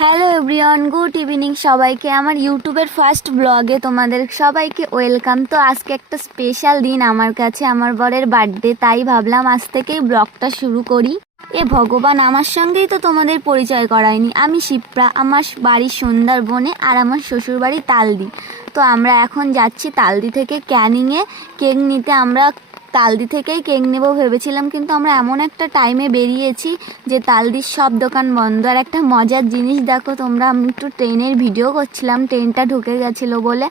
Hello everyone, good evening সবাইকে। আমার ইউটিউবের ফার্স্ট ব্লগে তোমাদের সবাইকে ওয়েলকাম। তো আজকে একটা স্পেশাল দিন আমার কাছে, আমার বরের বার্থডে, তাই ভাবলাম আজ থেকেই ব্লগটা শুরু করি। এ ভগবান, আমার সঙ্গেই তো তোমাদের পরিচয় করায়নি। আমি শিপ্রা, আমার বাড়ি সুন্দরবনে আর আমার শ্বশুর বাড়ি তালদি। তো আমরা এখন যাচ্ছি তালদি থেকে ক্যানিংয়ে কেক নিতে। আমরা তালদি থেকেই কেক নেব ভেবেছিলাম, কিন্তু আমরা এমন একটা টাইমে বেরিয়েছি যে তালদির সব দোকান বন্ধ। আর একটা মজার জিনিস দেখো তোমরা, আমি একটু ট্রেনের ভিডিও করছিলাম, ট্রেনটা ঢুকে গেছিলো বলে।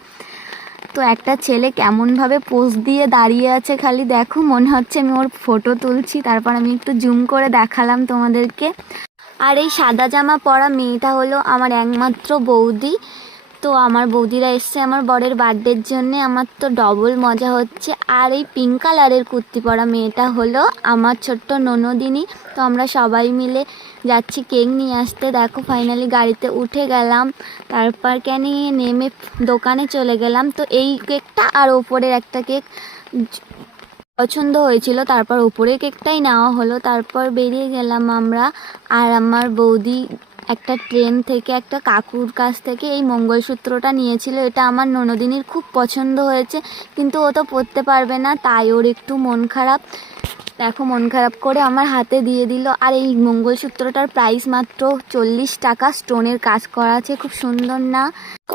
তো একটা ছেলে কেমনভাবে পোজ দিয়ে দাঁড়িয়ে আছে, খালি দেখো, মনে হচ্ছে আমি ওর ফটো তুলছি। তারপর আমি একটু জুম করে দেখালাম তোমাদেরকে। আর এই সাদা জামা পরা মেয়েটা হলো আমার একমাত্র বৌদি। তো আমার বৌদিরা এসছে আমার বরের বার্থডের জন্যে, আমার তো ডবল মজা হচ্ছে। আর এই পিঙ্ক কালারের কুর্তি পরা মেয়েটা হলো আমার ছোট্ট ননদিনী। তো আমরা সবাই মিলে যাচ্ছি কেক নিয়ে আসতে। দেখো ফাইনালি গাড়িতে উঠে গেলাম, তারপর ক্যানিংয়ে নেমে দোকানে চলে গেলাম। তো এই কেকটা আর ওপরের একটা কেক পছন্দ হয়েছিল, তারপর ওপরের কেকটাই নেওয়া হলো। তারপর বেরিয়ে গেলাম আমরা। আর আমার বৌদি একটা ট্রেন থেকে একটা কাকুর কাছ থেকে এই মঙ্গলসূত্রটা নিয়েছিল। এটা আমার ননদিনীর খুব পছন্দ হয়েছে, কিন্তু ও তো পরতে পারবে না, তাই ওর একটু মন খারাপ। দেখো মন খারাপ করে আমার হাতে দিয়ে দিল। আর এই মঙ্গলসূত্রটার প্রাইস মাত্র 40 টাকা, স্টোনের কাজ করা আছে, খুব সুন্দর না?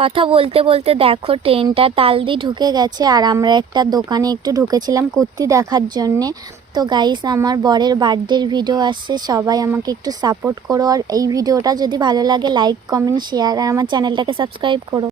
কথা বলতে বলতে দেখো ট্রেনটা তালদি ঢুকে গেছে। আর আমরা একটা দোকানে একটু ঢুকেছিলাম কুর্তি দেখার জন্যে। তো গাইস, আমার বরের বার্থডের ভিডিও আসছে, সবাই আমাকে একটু সাপোর্ট করো। আর এই ভিডিওটা যদি ভালো লাগে লাইক, কমেন্ট, শেয়ার, আর আমার চ্যানেলটাকে সাবস্ক্রাইব করো।